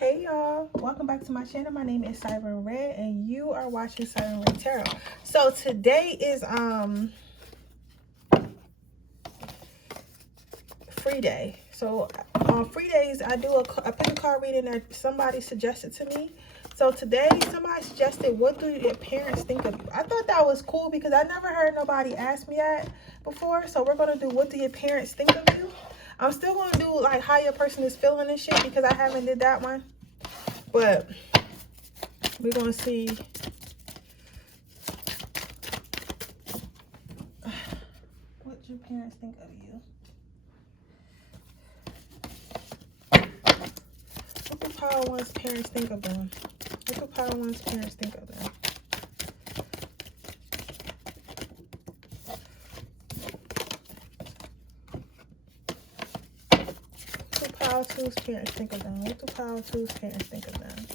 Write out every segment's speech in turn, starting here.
Hey y'all, welcome back to my channel. My name is Siren Redd and you are watching Siren Redd Tarot. So today is free day. So on free days I pick a card reading that somebody suggested to me. So today somebody suggested, what do your parents think of you? I thought that was cool because I never heard nobody ask me that before. So we're gonna do, what do your parents think of you? I'm still gonna do like how your person is feeling and shit because I haven't did that one. But we're gonna see what your parents think of you. What do Power One's parents think of them? What do Power One's parents think of them? What do Power Two's parents think of them? What do Power Two's parents think of them?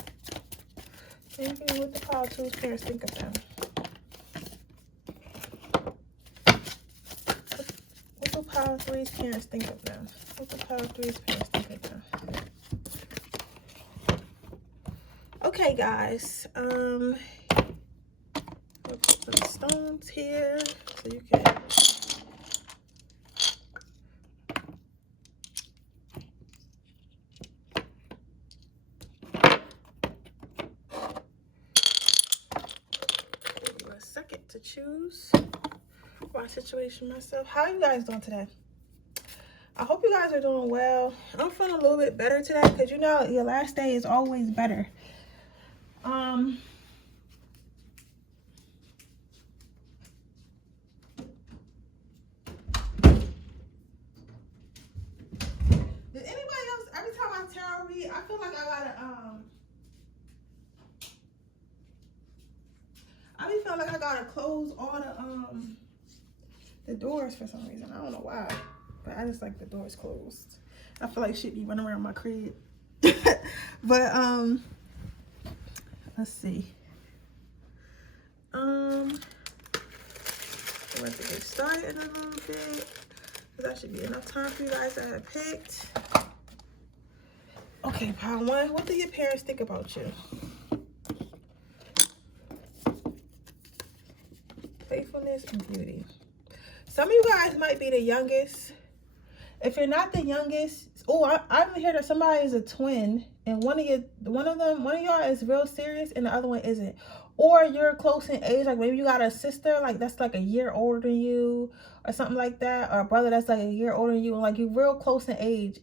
Maybe what do Power Two's parents think of them? What do Power Three's parents think of them? What do Power Three's parents think of them? Okay, guys. We'll put some stones here so you can. Give you a second to choose my situation myself. How are you guys doing today? I hope you guys are doing well. I'm feeling a little bit better today because you know your last day is always better. Did anybody else, every time I tarot read, I feel like I gotta I be feeling like I gotta close all the doors for some reason. I don't know why, but I just like the doors closed. I feel like shit be running around my crib. But let's see. I'm going to get started a little bit because that should be enough time for you guys that have picked. Okay, Power One, what do your parents think about you? Faithfulness and beauty. Some of you guys might be the youngest. If you're not the youngest, I even hear that somebody is a twin, and one of y'all is real serious, and the other one isn't. Or you're close in age, like maybe you got a sister like that's like a year older than you, or something like that, or a brother that's like a year older than you, and like you're real close in age,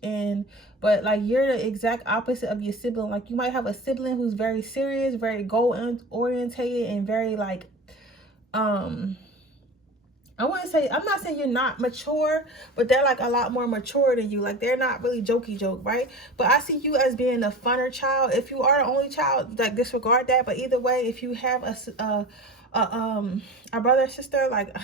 but like you're the exact opposite of your sibling. Like you might have a sibling who's very serious, very goal orientated, and very like I want to say, I'm not saying you're not mature, but they're like a lot more mature than you. Like they're not really jokey joke, right? But I see you as being the funner child. If you are the only child, like disregard that. But either way, if you have a brother or sister, like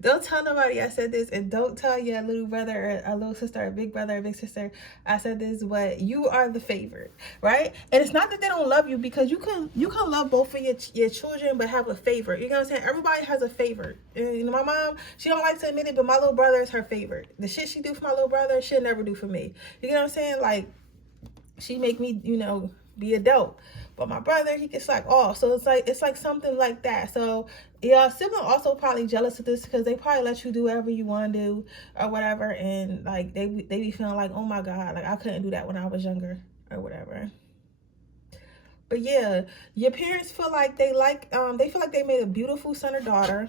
don't tell nobody I said this, and don't tell your little brother or a little sister or big brother or big sister I said this, but you are the favorite, right? And it's not that they don't love you, because you can love both of your children but have a favorite. You know what I'm saying? Everybody has a favorite. And, you know, my mom, she don't like to admit it, but my little brother is her favorite. The shit she do for my little brother, she'll never do for me. You know what I'm saying? Like, she make me, you know, be a dope. But my brother, he gets like off. So it's like something like that. So yeah, sibling also probably jealous of this because they probably let you do whatever you want to do or whatever. And like they be feeling like, oh my God, like I couldn't do that when I was younger or whatever. But yeah, your parents feel like they feel like they made a beautiful son or daughter.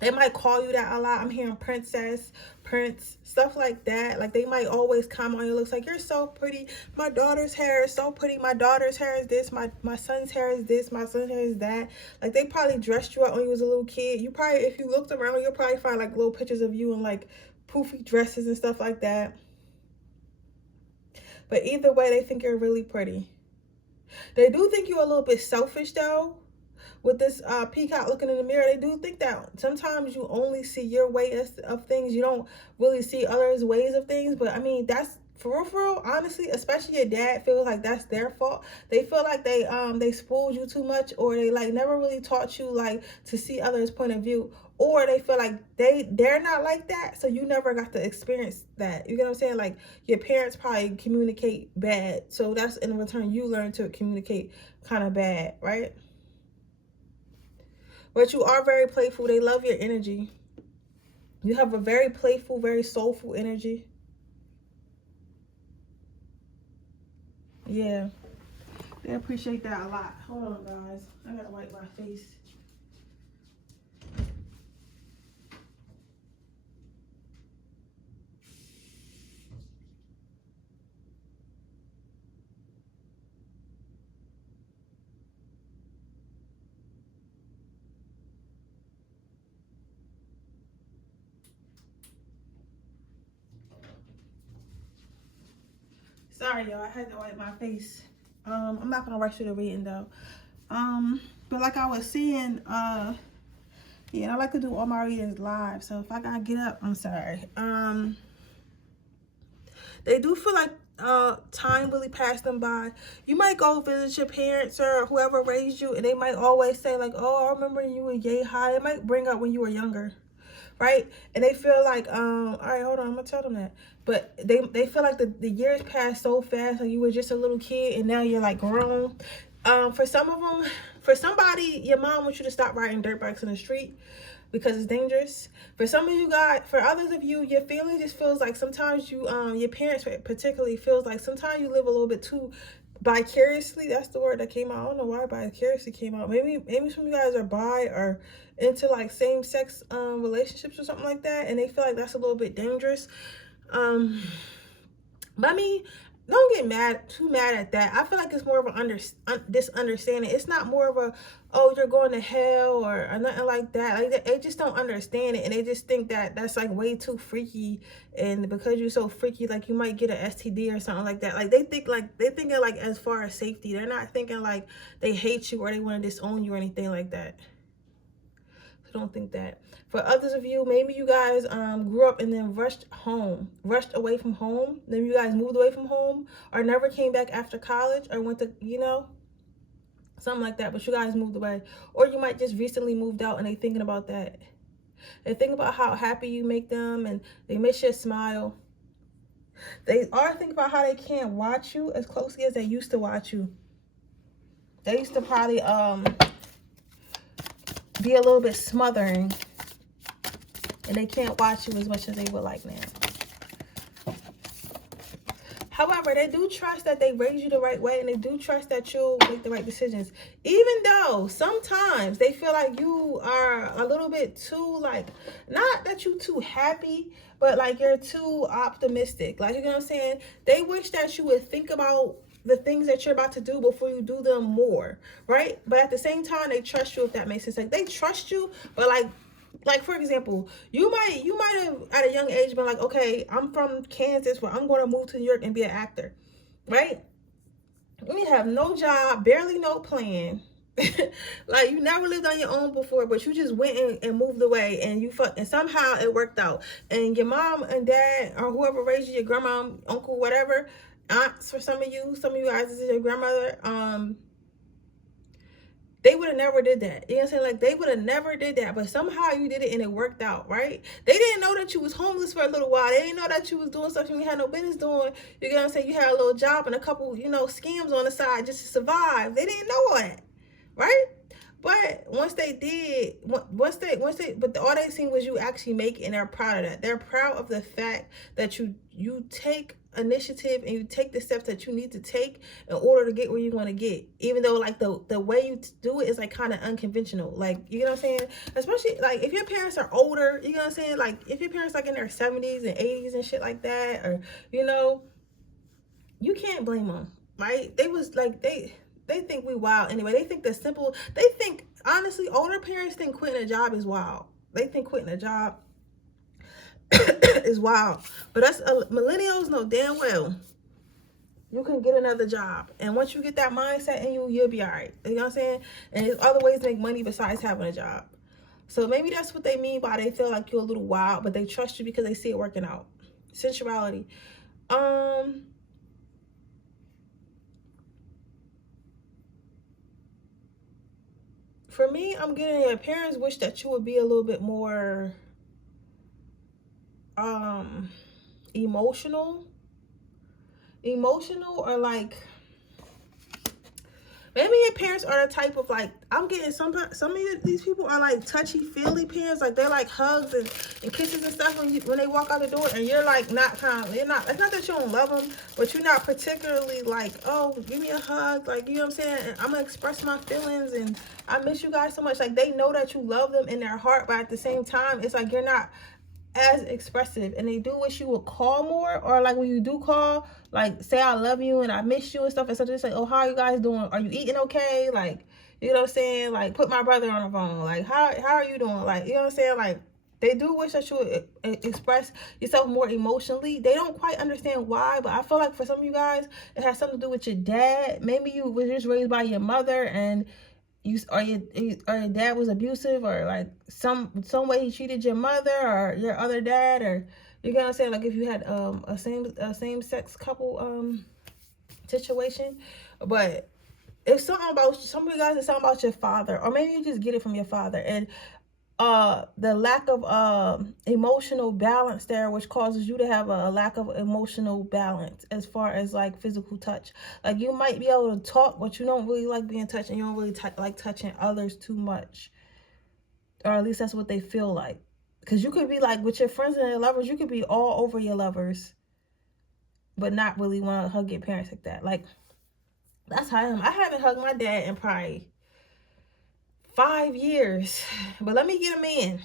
They might call you that a lot. I'm hearing princess, prince, stuff like that. Like they might always comment on you. Looks like you're so pretty. My daughter's hair is so pretty. My daughter's hair is this. My son's hair is this. My son's hair is that. Like they probably dressed you up when you was a little kid. You probably, if you looked around, you'll probably find like little pictures of you in like poofy dresses and stuff like that. But either way, they think you're really pretty. They do think you're a little bit selfish though. With this peacock looking in the mirror, they do think that sometimes you only see your way of things. You don't really see others' ways of things. But I mean, that's for real, honestly, especially your dad feels like that's their fault. They feel like they spoiled you too much, or they like never really taught you like to see others' point of view, or they feel like they're not like that, so you never got to experience that. You get what I'm saying? Like your parents probably communicate bad, so that's in return you learn to communicate kind of bad, right? But you are very playful. They love your energy. You have a very playful, very soulful energy. Yeah, they appreciate that a lot. Hold on, guys. I gotta wipe my face. Sorry, y'all. I had to wipe my face. I'm not gonna rush through the reading though. But like I was saying, yeah, I like to do all my readings live. So if I gotta get up, I'm sorry. They do feel like time really passed them by. You might go visit your parents or whoever raised you, and they might always say like, "Oh, I remember you were yay high." It might bring up when you were younger, right? And they feel like, all right, hold on, I'm gonna tell them that. But they feel like the years passed so fast, like you were just a little kid, and now you're like grown. For some of them, for somebody, your mom wants you to stop riding dirt bikes in the street because it's dangerous. For some of you guys, for others of you, your feeling just feels like sometimes you, your parents particularly feels like sometimes you live a little bit too vicariously. That's the word that came out. I don't know why vicariously came out. Maybe some of you guys are bi or into like same-sex relationships or something like that, and they feel like that's a little bit dangerous. But I mean, don't get too mad at that. I feel like it's more of a this understanding. It's not more of a, oh, you're going to hell or nothing like that. Like they just don't understand it, and they just think that that's like way too freaky. And because you're so freaky, like you might get an STD or something like that. Like they're thinking like as far as safety. They're not thinking like they hate you or they want to disown you or anything like that. So don't think that. For others of you, maybe you guys grew up and then rushed away from home. Then you guys moved away from home or never came back after college or went to, something like that. But you guys moved away. Or you might just recently moved out and they thinking about that. They think about how happy you make them and they miss your smile. They are thinking about how they can't watch you as closely as they used to watch you. They used to probably be a little bit smothering. And they can't watch you as much as they would like now. However, they do trust that they raise you the right way, and they do trust that you'll make the right decisions. Even though sometimes they feel like you are a little bit too, like, not that you're too happy, but like you're too optimistic. Like, you know what I'm saying? They wish that you would think about the things that you're about to do before you do them more, right? But at the same time, they trust you, if that makes sense. Like, they trust you, but like for example, you might have at a young age been like, okay, I'm from Kansas, where I'm going to move to New York and be an actor, right? You have no job, barely no plan. Like you never lived on your own before, but you just went and moved away, and somehow it worked out. And your mom and dad or whoever raised you, your grandma, uncle, whatever, aunts for some of you guys, this is your grandmother. They would have never did that. You know what I'm saying? Like, they would have never did that. But somehow you did it and it worked out, right? They didn't know that you was homeless for a little while. They didn't know that you was doing something you had no business doing. You know what I'm saying? You had a little job and a couple, scams on the side just to survive. They didn't know all that, right? But once they did, but all they seen was you actually make it, and they're proud of that. They're proud of the fact that you take initiative and you take the steps that you need to take in order to get where you want to get. Even though like the way you do it is like kind of unconventional. Like, you know what I'm saying? Especially like if your parents are older, you know what I'm saying? Like if your parents like in their 70s and 80s and shit like that, or you can't blame them, right? They was like they think we wild anyway. They think honestly, older parents think quitting a job is wild. They think quitting a job is wild. But us millennials know damn well you can get another job. And once you get that mindset in you'll be all right. You know what I'm saying? And there's other ways to make money besides having a job. So maybe that's what they mean by they feel like you're a little wild, but they trust you because they see it working out. Sensuality. For me, I'm getting your parents wish that you would be a little bit more emotional, or like, maybe your parents are the type of, like, I'm getting some of these people are like touchy feely parents, like they're like hugs and kisses and stuff when they walk out the door, and you're like not you're not, it's not that you don't love them, but you're not particularly like, oh, give me a hug, like, you know what I'm saying, and I'm gonna express my feelings and I miss you guys so much. Like, they know that you love them in their heart, but at the same time, it's like you're not as expressive, and they do wish you would call more, or like when you do call, like, say I love you and I miss you and stuff, and so just like, oh, how are you guys doing, are you eating okay, like, you know what I'm saying, like, put my brother on the phone, like, how are you doing, like, you know what I'm saying, like, they do wish that you would express yourself more emotionally. They don't quite understand why, but I feel like for some of you guys, it has something to do with your dad. Maybe you were just raised by your mother, and your dad was abusive, or like some way he treated your mother or your other dad, or, you know what I'm saying, like if you had a same sex couple situation. But if something about some of you guys, it's something about your father, or maybe you just get it from your father, and the lack of emotional balance there, which causes you to have a lack of emotional balance as far as like physical touch. Like, you might be able to talk, but you don't really like being touched, and you don't really like touching others too much, or at least that's what they feel like. Because you could be like with your friends and your lovers, you could be all over your lovers, but not really want to hug your parents like that. Like, that's how I am. I haven't hugged my dad in probably 5 years, but let me get him in.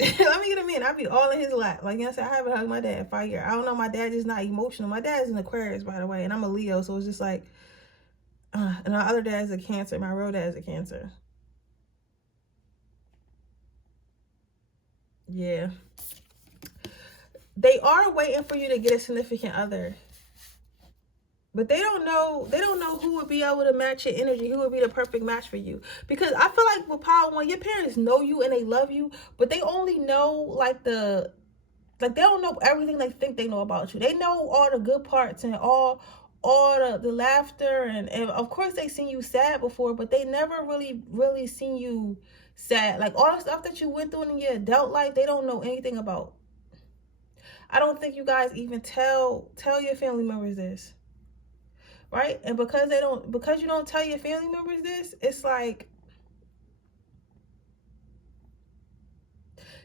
Let me get him in. I'll be all in his lap. Like, you know, I said, I haven't hugged my dad in 5 years. I don't know. My dad is not emotional. My dad's an Aquarius, by the way, and I'm a Leo, so it's just like, and my other dad's a Cancer. My real dad's a Cancer. Yeah. They are waiting for you to get a significant other, but they don't know who would be able to match your energy, who would be the perfect match for you. Because I feel like with Power One, your parents know you and they love you, but they only know like they don't know everything they think they know about you. They know all the good parts and all the laughter, and of course they seen you sad before, but they never really seen you sad. Like, all the stuff that you went through in your adult life, they don't know anything about. I don't think you guys even tell your family members this. Right? And because you don't tell your family members this, it's like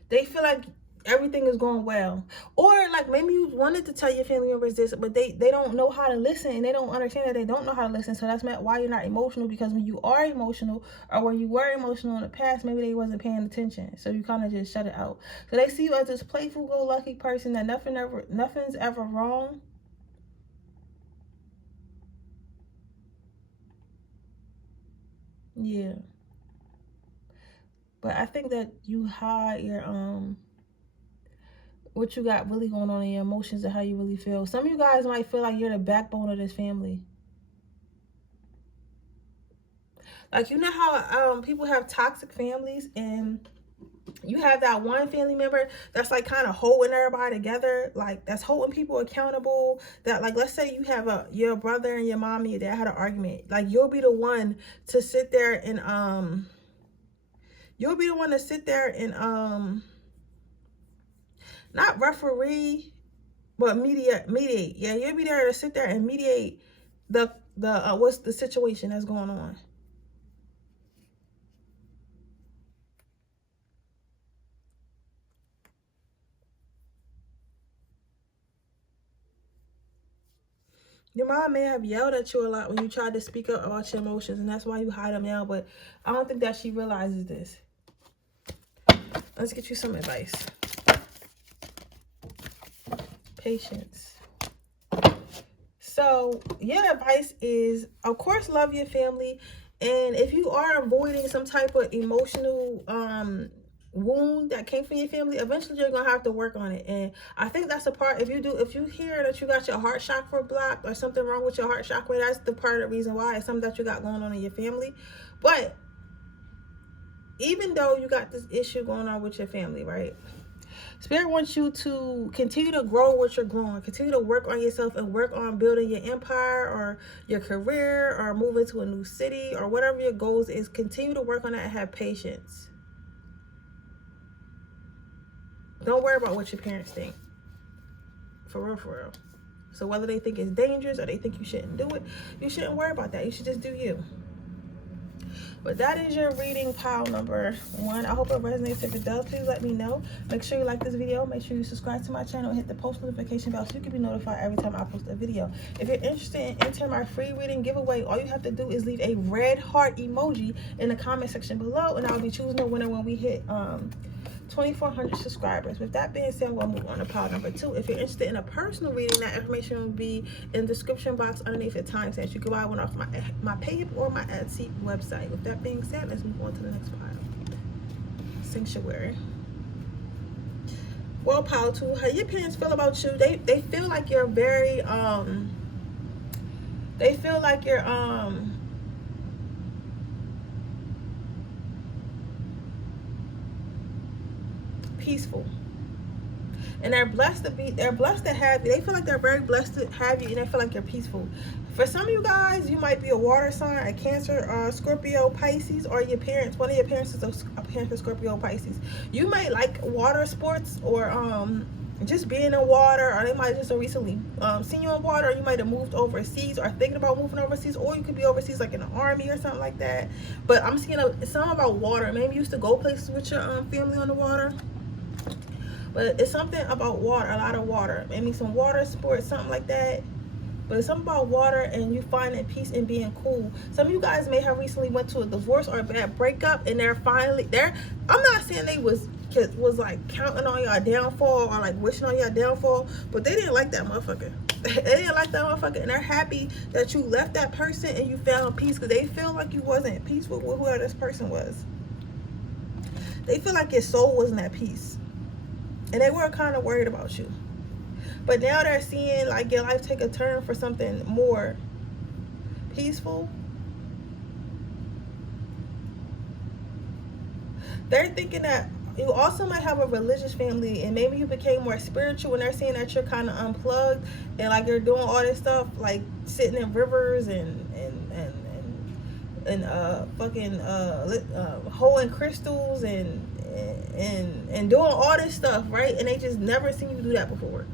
they feel like everything is going well. Or like, maybe you wanted to tell your family members this, but they don't know how to listen, and they don't understand that they don't know how to listen. So that's why you're not emotional, because when you are emotional, or when you were emotional in the past, maybe they wasn't paying attention, so you kind of just shut it out. So they see you as this playful, go-lucky person that nothing's ever wrong. Yeah. But I think that you hide your what you got really going on in your emotions and how you really feel. Some of you guys might feel like you're the backbone of this family. Like, you know how people have toxic families, and you have that one family member that's like kind of holding everybody together, like that's holding people accountable. That, like, let's say you have your brother and your mom and your dad had an argument, like you'll be the one to sit there and not referee, but mediate. Yeah, you'll be there to sit there and mediate the what's the situation that's going on. Your mom may have yelled at you a lot when you tried to speak up about your emotions, and that's why you hide them now, but I don't think that she realizes this. Let's get you some advice. Patience. So your advice is, of course, love your family. And if you are avoiding some type of emotional wound that came from your family, eventually you're gonna have to work on it. And I think that's the part, if you hear that you got your heart chakra blocked or something wrong with your heart chakra, that's the part of the reason why. It's something that you got going on in your family. But even though you got this issue going on with your family, right, Spirit wants you to continue to grow what you're growing. Continue to work on yourself and work on building your empire or your career or moving to a new city or whatever your goals is. Continue to work on that and have patience. Don't worry about what your parents think. For real, for real. So whether they think it's dangerous or they think you shouldn't do it, you shouldn't worry about that. You should just do you. But that is your reading pile number 1. I hope it resonates. If it does, please let me know. Make sure you like this video. Make sure you subscribe to my channel and hit the post notification bell so you can be notified every time I post a video. If you're interested in entering my free reading giveaway, all you have to do is leave a red heart emoji in the comment section below, and I'll be choosing the winner when we hit 2,400 subscribers. With that being said, we'll move on to pile number 2. If you're interested in a personal reading, that information will be in the description box underneath the timestamps. You can buy one off my Paypal or my Etsy website. With that being said, let's move on to the next pile. Sanctuary. Well, pile 2, how your parents feel about you? They feel like you're very they feel like you're peaceful, and they're blessed to have you. They feel like they're very blessed to have you, and they feel like you're peaceful. For some of you guys, you might be a water sign, a Cancer, Scorpio, Pisces, or your parents. One of your parents is a Cancer, Scorpio, Pisces. You might like water sports or just being in water, or they might just have recently seen you in water. Or you might have moved overseas or thinking about moving overseas, or you could be overseas like in the army or something like that. But I'm seeing something about water. Maybe you used to go places with your family on the water. But it's something about water, a lot of water. Maybe some water sports, something like that. But it's something about water and you finding peace and being cool. Some of you guys may have recently went to a divorce or a bad breakup, and they're finally there. I'm not saying they was like counting on your downfall or like wishing on your downfall, but they didn't like that motherfucker. They didn't like that motherfucker, and they're happy that you left that person and you found peace, because they feel like you wasn't peaceful with whoever this person was. They feel like your soul wasn't at peace. And they were kind of worried about you. But now they're seeing like your life take a turn for something more peaceful. They're thinking that you also might have a religious family, and maybe you became more spiritual, and they're seeing that you're kind of unplugged and like you're doing all this stuff like sitting in rivers and fucking holding crystals and doing all this stuff, right? And they just never seen you do that before.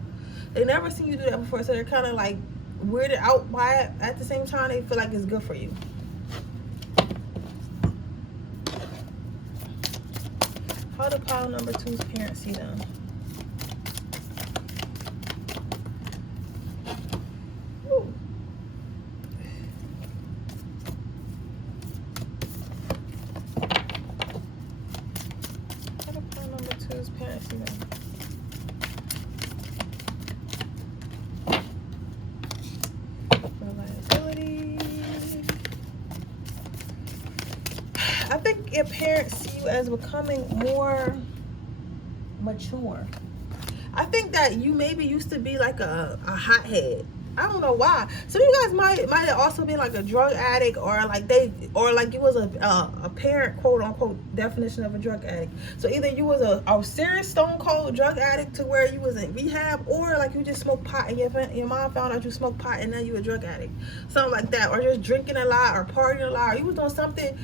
They never seen you do that before, so they're kind of like weirded out by it. At the same time, they feel like it's good for you. How do pile number 2's parents see them? Ooh. How do pile number 2's parents see them? I think your parents see you as becoming more mature. I think that you maybe used to be like a hothead. I don't know why. Some of you guys might have also been like a drug addict, or like you was a parent, quote unquote, definition of a drug addict. So either you was a serious stone cold drug addict to where you was in rehab, or like you just smoked pot and your mom found out you smoked pot and now you a drug addict, something like that, or just drinking a lot or partying a lot, or you was doing something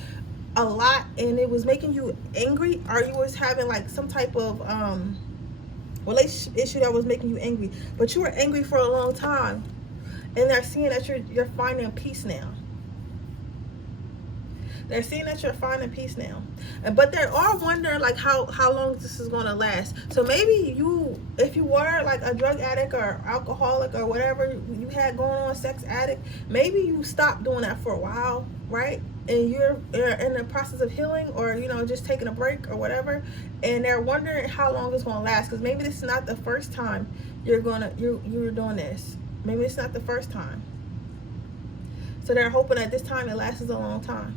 a lot and it was making you angry, or you was having like some type of relationship issue that was making you angry, but you were angry for a long time, and they're seeing that you're finding peace now. They're seeing that you're finding peace now, but they are wondering like how long this is going to last. So maybe if you were like a drug addict or alcoholic or whatever you had going on, sex addict, maybe you stopped doing that for a while, right? And you're in the process of healing, or just taking a break or whatever, and they're wondering how long it's going to last, because maybe this is not the first time you're doing this. Maybe it's not the first time, so they're hoping that this time it lasts a long time.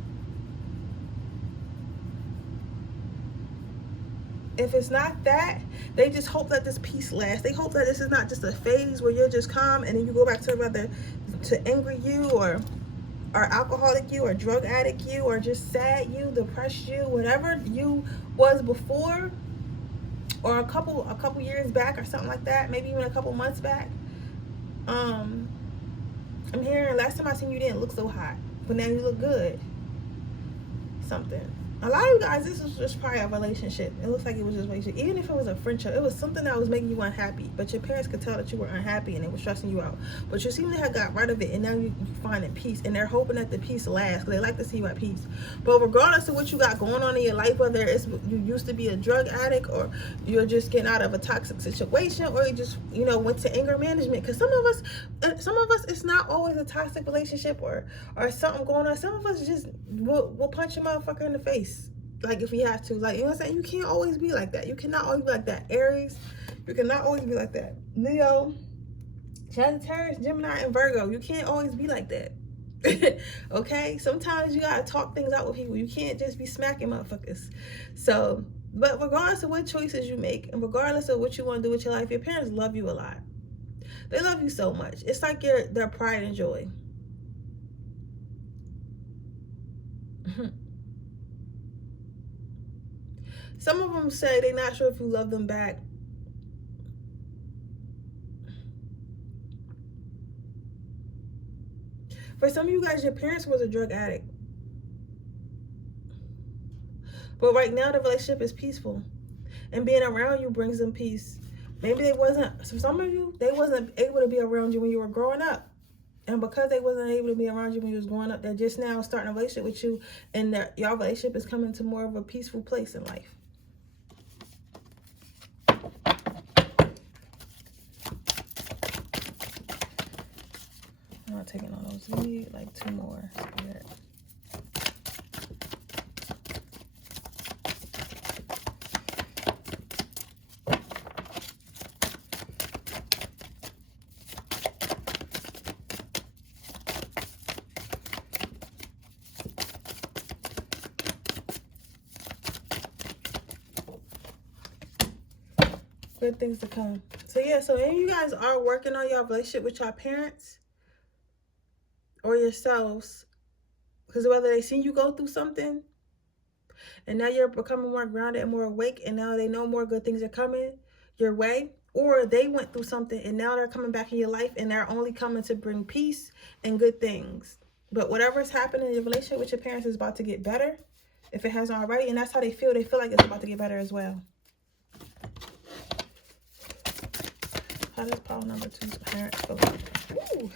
If it's not that, they just hope that this peace lasts. They hope that this is not just a phase where you're just calm and then you go back to whether to angry you or alcoholic you or drug addict you or just sad you, depressed you, whatever you was before, or a couple years back or something like that, maybe even a couple months back. I'm hearing last time I seen you didn't look so hot, but now you look good. Something. A lot of you guys, this was just probably a relationship. It looks like it was just a relationship. Even if it was a friendship, it was something that was making you unhappy. But your parents could tell that you were unhappy and it was stressing you out. But you seem to have got rid of it, and now you finding peace. And they're hoping that the peace lasts, because they like to see you at peace. But regardless of what you got going on in your life, whether it's you used to be a drug addict, or you're just getting out of a toxic situation, or you just went to anger management. Because some of us, it's not always a toxic relationship or something going on. Some of us just will punch a motherfucker in the face. Like, if we have to, like, you know what I'm saying? You can't always be like that. You cannot always be like that. Aries, you cannot always be like that. Leo, Sagittarius, Gemini, and Virgo, you can't always be like that. Okay? Sometimes you gotta talk things out with people. You can't just be smacking motherfuckers. So, but regardless of what choices you make, and regardless of what you want to do with your life, your parents love you a lot. They love you so much. It's like their pride and joy. Some of them say they're not sure if you love them back. For some of you guys, your parents was a drug addict. But right now, the relationship is peaceful. And being around you brings them peace. Maybe for some of you, they wasn't able to be around you when you were growing up. And because they wasn't able to be around you when you was growing up, they're just now starting a relationship with you. And your relationship is coming to more of a peaceful place in life. I'm not taking all those. We need like 2 more. Spirit. Good things to come. So yeah, so if you guys are working on your relationship with your parents or yourselves, because whether they seen you go through something and now you're becoming more grounded and more awake, and now they know more good things are coming your way, or they went through something and now they're coming back in your life and they're only coming to bring peace and good things. But whatever's happening in your relationship with your parents is about to get better, if it hasn't already, and that's how they feel. They feel like it's about to get better as well. How does power number 2's parents feel? Ooh.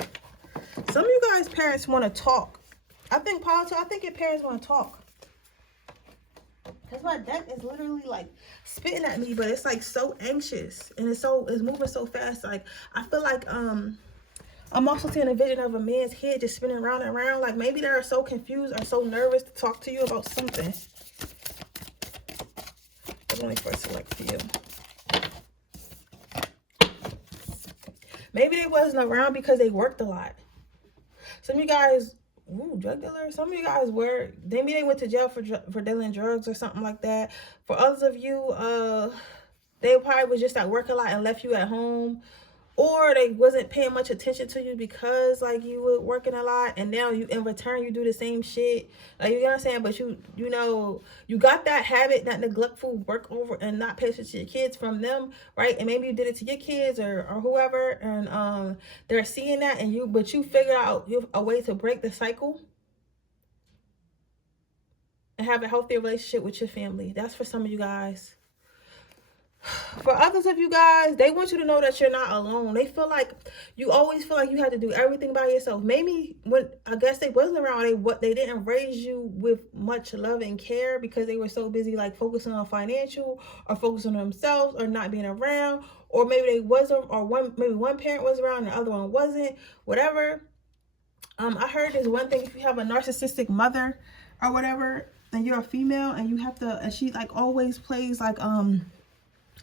Some of you guys' parents want to talk. I think power 2, I think your parents want to talk. Because my deck is literally like spitting at me, but it's like so anxious. And it's moving so fast. Like, I feel like I'm also seeing a vision of a man's head just spinning around and around. Like, maybe they're so confused or so nervous to talk to you about something. Let me first select for you. Maybe they wasn't around because they worked a lot. Some of you guys, drug dealers. Some of you guys were, maybe they went to jail for dealing drugs or something like that. For others of you, they probably was just at work a lot and left you at home. Or they wasn't paying much attention to you because, like, you were working a lot, and now you, in return, you do the same shit. Like, you know what I'm saying? But you got that habit, that neglectful work over and not pay attention to your kids from them, right? And maybe you did it to your kids or whoever, and they're seeing that, but you figured out a way to break the cycle and have a healthy relationship with your family. That's for some of you guys. For others of you guys, they want you to know that you're not alone. They feel like you always feel like you had to do everything by yourself. Maybe when I guess they wasn't around, they didn't raise you with much love and care because they were so busy like focusing on financial or focusing on themselves or not being around, or maybe they wasn't, or maybe one parent was around and the other one wasn't. Whatever. I heard there's one thing, if you have a narcissistic mother or whatever, and you're a female and you have to, and she like always plays like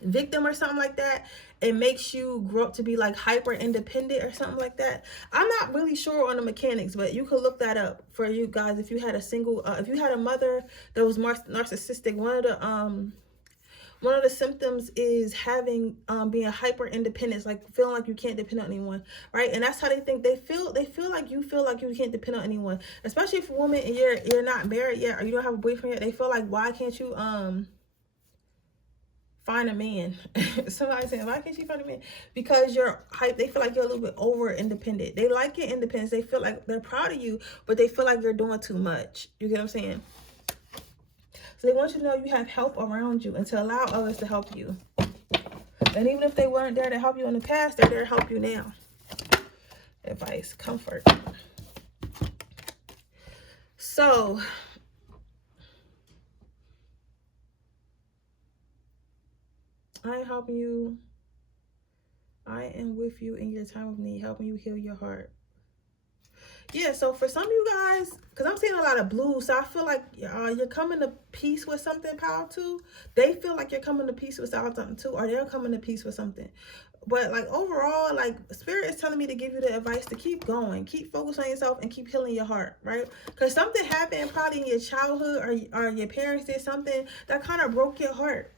victim or something like that, it makes you grow up to be like hyper independent or something like that. I'm not really sure on the mechanics, but you could look that up for you guys. If you had if you had a mother that was narcissistic, one of the symptoms is having being hyper independent, like feeling like you can't depend on anyone, right? And that's how they think. They feel like you can't depend on anyone, especially if a woman and you're not married yet or you don't have a boyfriend yet. They feel like, why can't you find a man. Somebody saying, why can't she find a man? Because you're hype. They feel like you're a little bit over independent. They like your independence. They feel like they're proud of you, but they feel like you're doing too much. You get what I'm saying? So they want you to know you have help around you and to allow others to help you. And even if they weren't there to help you in the past, they're there to help you now. Advice, comfort. So I am helping you. I am with you in your time of need, helping you heal your heart. Yeah, so for some of you guys, because I'm seeing a lot of blue, so I feel like you're coming to peace with something, power too. They feel like you're coming to peace with something too, or they're coming to peace with something. But like overall, like Spirit is telling me to give you the advice to keep going, keep focused on yourself, and keep healing your heart, right? Because something happened probably in your childhood, or your parents did something that kind of broke your heart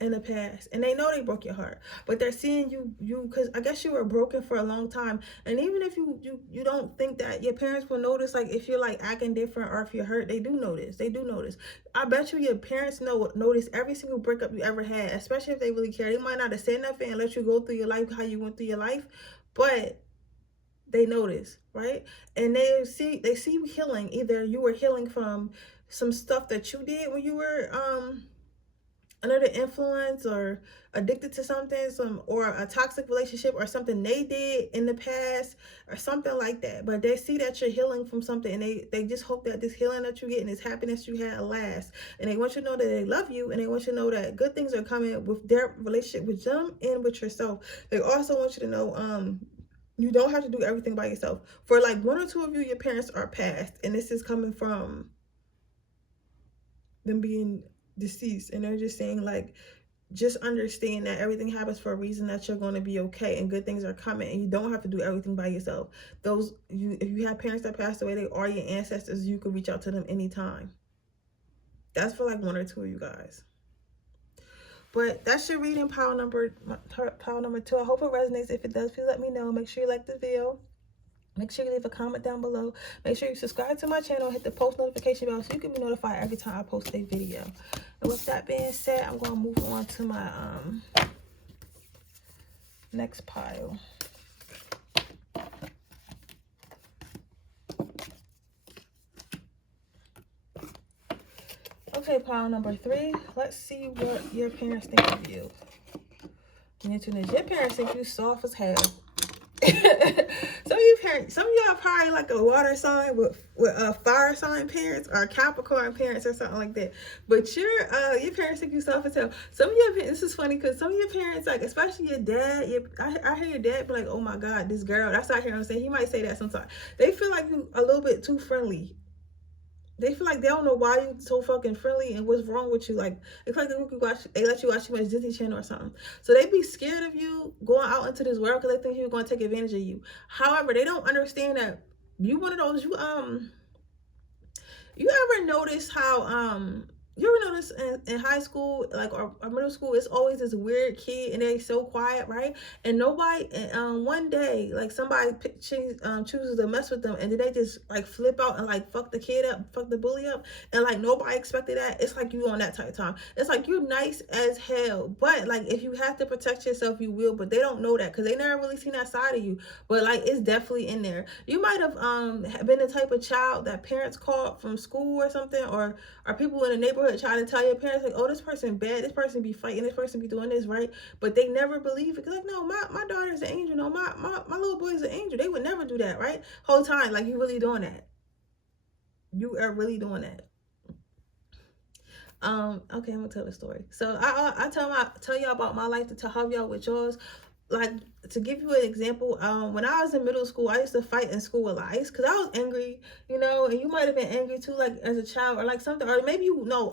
in the past, and they know they broke your heart, but they're seeing you because I guess you were broken for a long time. And even if you don't think that your parents will notice, like if you're like acting different or if you're hurt, they do notice. I bet you your parents notice every single breakup you ever had, especially if they really care. They might not have said nothing and let you go through your life how you went through your life, but they notice, right? And they see you healing. Either you were healing from some stuff that you did when you were under the influence or addicted to something, or a toxic relationship or something they did in the past or something like that. But they see that you're healing from something, and they just hope that this healing that you're getting, this happiness you had lasts. And they want you to know that they love you, and they want you to know that good things are coming with their relationship with them and with yourself. They also want you to know you don't have to do everything by yourself. For like 1 or 2 of you, your parents are passed, and this is coming from them being deceased, and they're just saying like, just understand that everything happens for a reason, that you're going to be okay and good things are coming, and you don't have to do everything by yourself. If you have parents that passed away, they are your ancestors. You can reach out to them anytime. That's for like 1 or 2 of you guys. But that's your reading, pile number 2. I hope it resonates. If it does, please let me know. Make sure you like the video. Make sure you leave a comment down below. Make sure you subscribe to my channel. Hit the post notification bell so you can be notified every time I post a video. And with that being said, I'm going to move on to my next pile. Okay, pile number 3. Let's see what your parents think of you. Your parents think you soft as hell. Some of y'all probably like a water sign with fire sign parents, or Capricorn parents or something like that. But your parents think you soft as hell. Some of your parents, this is funny because some of your parents, like especially your dad, I hear your dad be like, oh my God, this girl. That's what I hear him say. He might say that sometimes. They feel like you a little bit too friendly. They feel like they don't know why you so fucking friendly and what's wrong with you. Like, it's like they let you watch too much Disney Channel or something. So they be scared of you going out into this world because they think you're going to take advantage of you. However, they don't understand that you one of those, you ever notice how, you ever notice in high school, like, or middle school, it's always this weird kid and they're so quiet, right? And nobody, one day, like somebody chooses to mess with them, and then they just like flip out and like fuck the kid up, fuck the bully up, and like nobody expected that. It's like you on that type of time. It's like you're nice as hell, but like if you have to protect yourself, you will. But they don't know that because they never really seen that side of you. But like it's definitely in there. You might have been the type of child that parents called from school or something, or people in the neighborhood trying to tell your parents like, oh, this person bad, this person be fighting, this person be doing this, right? But they never believe it. Cause like, no, my daughter's an angel. No, my little boy's an angel. They would never do that, right? Whole time, like you really doing that. You are really doing that. Okay, I'm gonna tell the story. So I tell y'all about my life to help y'all with yours. Like, to give you an example, when I was in middle school, I used to fight in school a lot because I was angry, you know, and you might have been angry too, like as a child, or like something, or maybe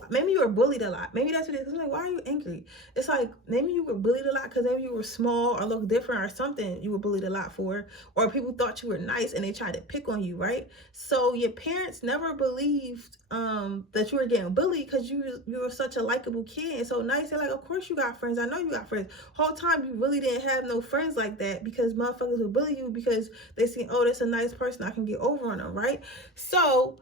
maybe you were bullied a lot. Maybe that's what it is. I'm like, why are you angry? It's like maybe you were bullied a lot because maybe you were small or looked different or something you were bullied a lot for, or people thought you were nice and they tried to pick on you, right? So your parents never believed that you were getting bullied because you were such a likable kid and so nice. They're like, of course you got friends. I know you got friends. Whole time you really didn't have no friends like that because motherfuckers would bully you because they see, oh, that's a nice person, I can get over on them, right? So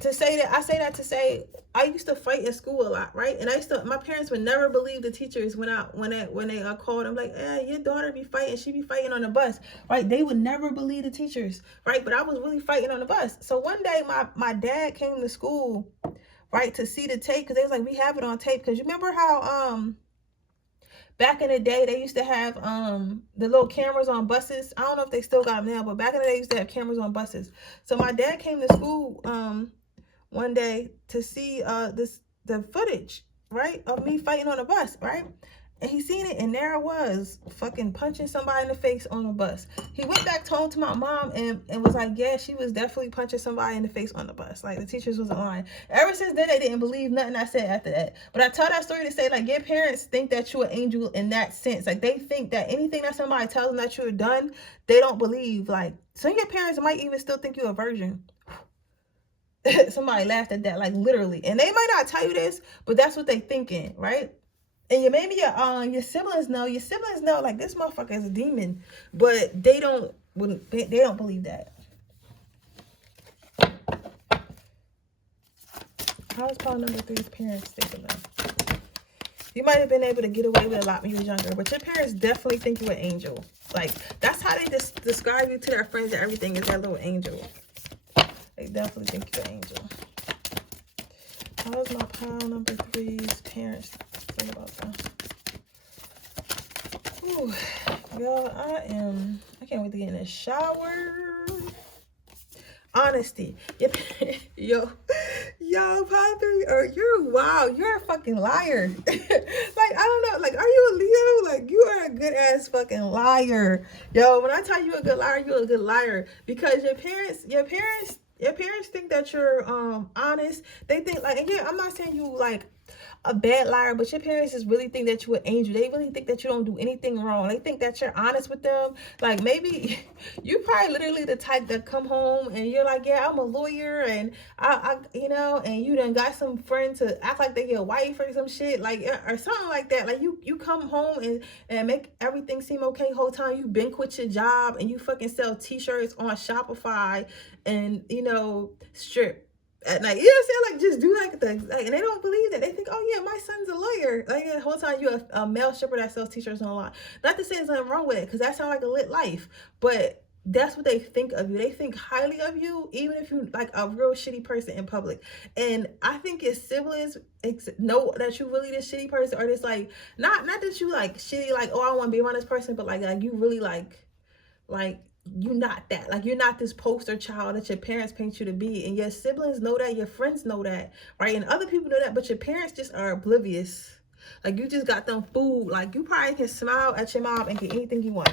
to say that, I say that to say I used to fight in school a lot, right? And my parents would never believe the teachers when they called them like, your daughter be fighting, she be fighting on the bus, right? They would never believe the teachers, right? But I was really fighting on the bus. So one day my dad came to school, right, to see the tape, because they was like, we have it on tape. Because you remember how back in the day they used to have the little cameras on buses. I don't know if they still got them now, but back in the day they used to have cameras on buses. So my dad came to school one day to see the footage, right, of me fighting on a bus, right? And he seen it, and there I was, fucking punching somebody in the face on the bus. He went back home to my mom and was like, yeah, she was definitely punching somebody in the face on the bus. Like, the teachers wasn't lying. Ever since then, they didn't believe nothing I said after that. But I tell that story to say, like, your parents think that you're an angel in that sense. Like, they think that anything that somebody tells them that you're done, they don't believe. Like, some of your parents might even still think you're a virgin. Somebody laughed at that, like, literally. And they might not tell you this, but that's what they thinking, right? And maybe your siblings know. Your siblings know, like, this motherfucker is a demon, but they don't believe that. How is Paul number 3's parents think of them? You might have been able to get away with a lot when you was younger, but your parents definitely think you're an angel. Like, that's how they just describe you to their friends and everything, is that little angel. They definitely think you're an angel. How is my pile number 3's parents think about them? Ooh, y'all, I can't wait to get in the shower. Honesty. Yo, pile 3, or you're a fucking liar. Like, I don't know, like, are you a Leo? Like, you are a good ass fucking liar. Yo, when I tell you a good liar, you're a good liar. Because your parents think that you're honest. They think, like, and yeah, I'm not saying you like a bad liar, but your parents just really think that you're an angel. They really think that you don't do anything wrong. They think that you're honest with them. Like, maybe you probably literally the type that come home and you're like, yeah, I'm a lawyer, and I and you done got some friend to act like they your wife or some shit, like, or something like that. Like, you come home and make everything seem okay whole time. You been quit your job and you fucking sell t-shirts on Shopify and strip at night. You know what I'm saying? Like, just do like, and they don't believe that. They think, oh yeah, my son's a lawyer. Like, the whole time you're a male stripper that sells t-shirts online. Not to say there's nothing wrong with it, because that sounds like a lit life, but that's what they think of you. They think highly of you, even if you like a real shitty person in public. And I think your siblings know that you really this shitty person, or this like not that you like shitty, like, oh, I want to be around this person, but like you really like you're not that. Like, you're not this poster child that your parents paint you to be. And your siblings know that, your friends know that, right? And other people know that, but your parents just are oblivious. Like, you just got them fooled. Like, you probably can smile at your mom and get anything you want.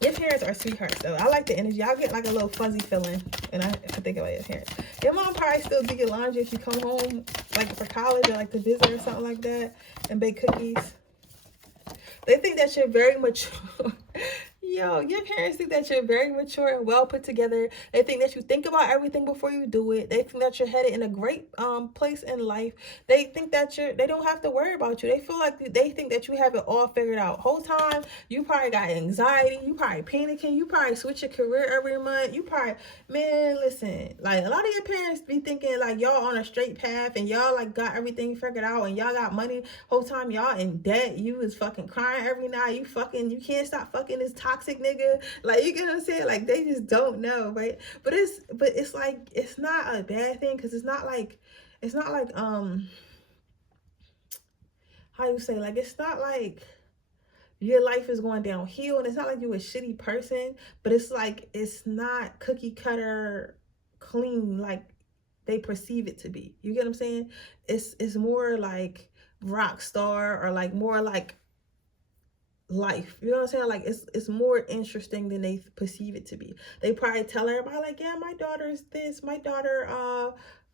Your parents are sweethearts, though. I like the energy. I'll get like a little fuzzy feeling if I think about your parents. Your mom probably still do your laundry if you come home, like, for college or like to visit or something like that, and bake cookies. They think that you're very mature. Yo, your parents think that you're very mature and well put together. They think that you think about everything before you do it. They think that you're headed in a great place in life. They think that they don't have to worry about you. They feel like they think that you have it all figured out. Whole time, you probably got anxiety. You probably panicking. You probably switch your career every month. You probably, man, listen, like, a lot of your parents be thinking like y'all on a straight path and y'all like got everything figured out and y'all got money. Whole time y'all in debt. You is fucking crying every night. You can't stop fucking this toxic nigga. Like, you get what I'm saying? Like, they just don't know, right? But it's like, it's not a bad thing, because it's not like how you say, like, it's not like your life is going downhill, and it's not like you're a shitty person, but it's like, it's not cookie cutter clean like they perceive it to be. You get what I'm saying? It's more like rock star, or like more like life. You know what I'm saying? Like, it's more interesting than they perceive it to be. They probably tell everybody like, yeah, my daughter's this, my daughter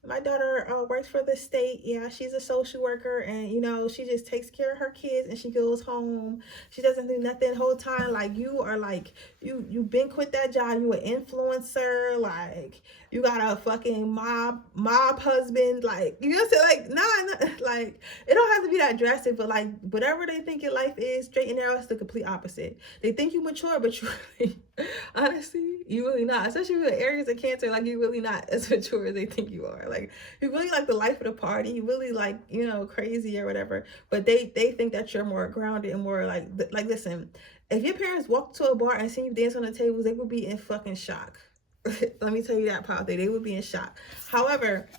My daughter works for the state. Yeah, she's a social worker, and you know, she just takes care of her kids and she goes home. She doesn't do nothing the whole time. Like you are like you been quit that job. You an influencer. Like you got a fucking mob husband. Like you know what I'm saying? Like nah, like it don't have to be that drastic, but like whatever they think your life is, straight and narrow, is the complete opposite. They think you mature, but you really, honestly, you really not. Especially with Aries and Cancer, like you really not as mature as they think you are. Like you really like the life of the party. You really like, you know, crazy or whatever. But they think that you're more grounded and more like listen, if your parents walked to a bar and seen you dance on the tables, they would be in fucking shock. Let me tell you that, Pop. They would be in shock. However,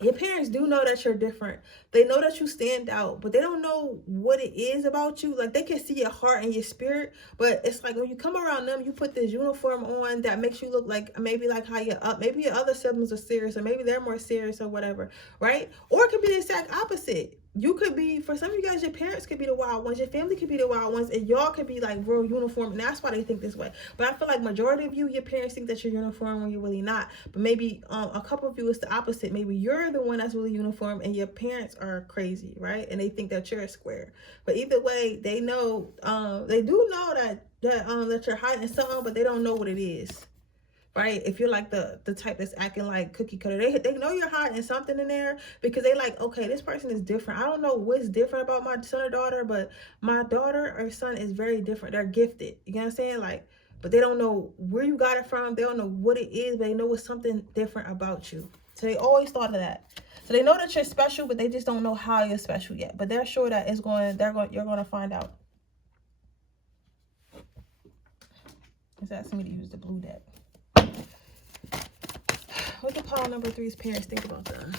your parents do know that you're different. They know that you stand out, but they don't know what it is about you. Like they can see your heart and your spirit, but it's like when you come around them, you put this uniform on that makes you look like maybe like how you're up. Maybe your other siblings are serious, or maybe they're more serious or whatever, right? Or it could be the exact opposite. You could be, for some of you guys, your parents could be the wild ones, your family could be the wild ones, and y'all could be like real uniform, and that's why they think this way. But I feel like majority of you, your parents think that you're uniform when you're really not. But maybe a couple of you is the opposite. Maybe you're the one that's really uniform, and your parents are crazy, right? And they think that you're a square. But either way, they know, they do know that you're hiding something, but they don't know what it is. Right? If you're like the type that's acting like cookie cutter, they know you're hiding something in there because they like, okay, this person is different. I don't know what's different about my son or daughter, but my daughter or son is very different. They're gifted. You know what I'm saying? Like, but they don't know where you got it from. They don't know what it is, but they know it's something different about you. So they always thought of that. So they know that you're special, but they just don't know how you're special yet. But they're sure that you're going to find out. It's asking me to use the blue deck. What do pile number 3's parents think about them?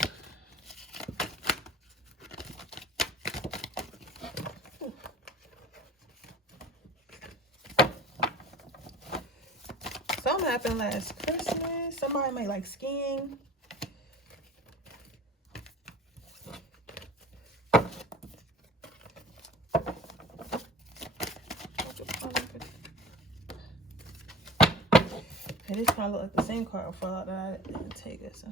Something happened last Christmas. Somebody might like skiing. And this kind of look like the same card for that I didn't take this.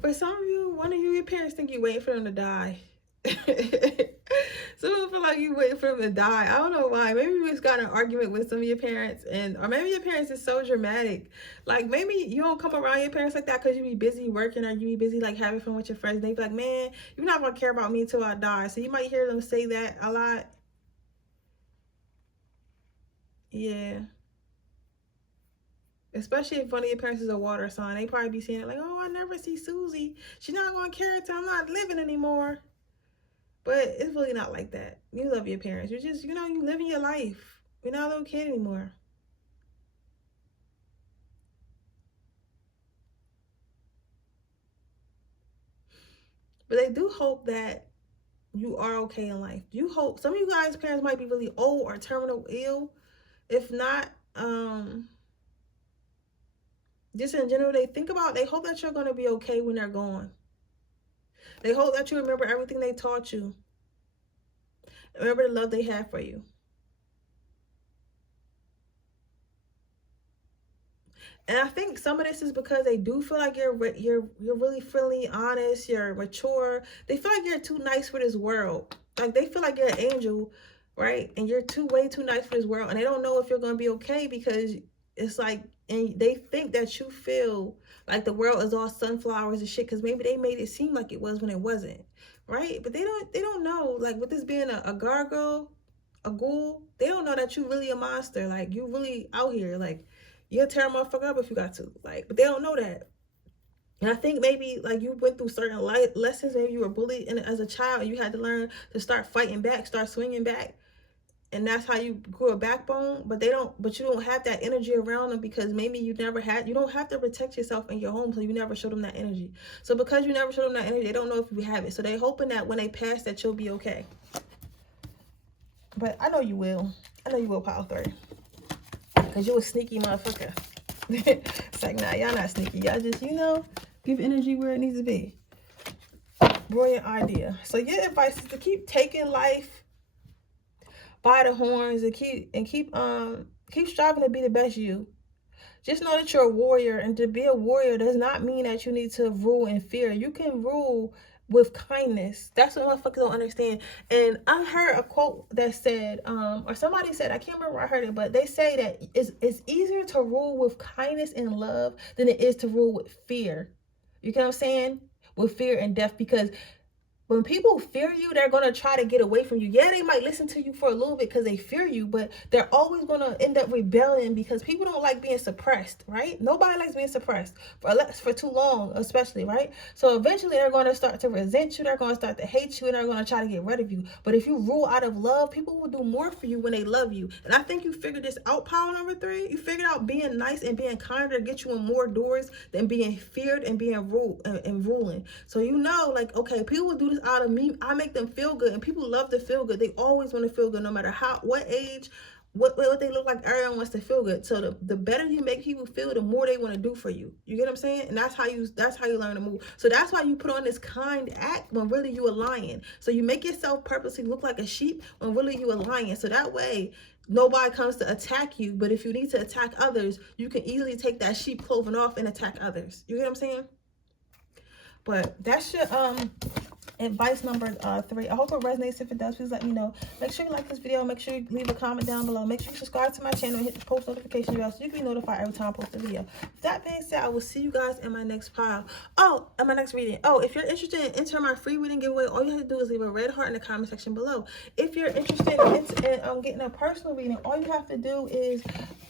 For some of you, one of you, your parents think you waiting for them to die. Some people feel like you waiting for them to die. I don't know why. Maybe you just got an argument with some of your parents, or maybe your parents is so dramatic. Like maybe you don't come around your parents like that because you be busy working or you be busy like having fun with your friends. They be like, man, you're not gonna care about me until I die. So you might hear them say that a lot. Yeah. Especially if one of your parents is a water sign, they probably be saying it like, oh, I never see Susie. She's not going to care until I'm not living anymore. But it's really not like that. You love your parents. You're just, you know, you living your life. You're not a little kid anymore. But they do hope that you are okay in life. You hope. Some of you guys' parents might be really old or terminal ill. If not, just in general, they hope that you're going to be okay when they're gone. They hope that you remember everything they taught you. Remember the love they had for you. And I think some of this is because they do feel like you're really friendly, honest, you're mature. They feel like you're too nice for this world. Like they feel like you're an angel, right? And you're way too nice for this world. And they don't know if you're going to be okay because it's like, and they think that you feel like the world is all sunflowers and shit because maybe they made it seem like it was when it wasn't, right? But they don't know, like with this being a gargoyle, a ghoul, they don't know that you really a monster. Like you really out here, like you'll tear a motherfucker up if you got to, like, but they don't know that. And I think maybe like you went through certain lessons. Maybe you were bullied as a child and you had to learn to start fighting back, start swinging back. And that's how you grew a backbone, but you don't have that energy around them because maybe you don't have to protect yourself in your home, so you never showed them that energy. So because you never showed them that energy, they don't know if you have it. So they're hoping that when they pass that you'll be okay. But I know you will. I know you will, pile 3. Because you're a sneaky motherfucker. It's like, nah, y'all not sneaky. Y'all just, you know, give energy where it needs to be. Brilliant idea. So your advice is to keep taking life by the horns and keep striving to be the best you. Just know that you're a warrior, and to be a warrior does not mean that you need to rule in fear. You can rule with kindness. That's what motherfuckers don't understand. And I heard a quote that said, or somebody said, I can't remember where I heard it, but they say that it's easier to rule with kindness and love than it is to rule with fear. You get what I'm saying? With fear and death, because when people fear you, they're going to try to get away from you. Yeah, they might listen to you for a little bit because they fear you, but they're always going to end up rebelling because people don't like being suppressed, right? Nobody likes being suppressed for too long, especially, right? So eventually they're going to start to resent you. They're going to start to hate you, and they're going to try to get rid of you. But if you rule out of love, people will do more for you when they love you. And I think you figured this out, power number 3. You figured out being nice and being kind to get you in more doors than being feared and being ruled and ruling. So you know, like, okay, people will do this out of me. I make them feel good, and people love to feel good. They always want to feel good, no matter what age, what they look like. Everyone wants to feel good. So the better you make people feel, the more they want to do for you. You get what I'm saying? And that's how you learn to move. So that's why you put on this kind act when really you a lion. So you make yourself purposely look like a sheep when really you a lion. So that way nobody comes to attack you. But if you need to attack others, you can easily take that sheep clothing off and attack others. You get what I'm saying? But that's your advice number 3. I hope it resonates. If it does, please let me know. Make sure you like this video. Make sure you leave a comment down below. Make sure you subscribe to my channel and hit the post notification bell so you can be notified every time I post a video. With that being said, I will see you guys in my next in my next reading. Oh, if you're interested in entering my free reading giveaway, all you have to do is leave a red heart in the comment section below. If you're interested in getting a personal reading, all you have to do is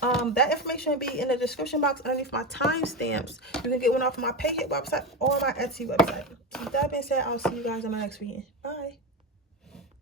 that information will be in the description box underneath my timestamps. You can get one off of my PayHip website or my Etsy website. So with that being said, I'll see you guys in my next reading. Bye.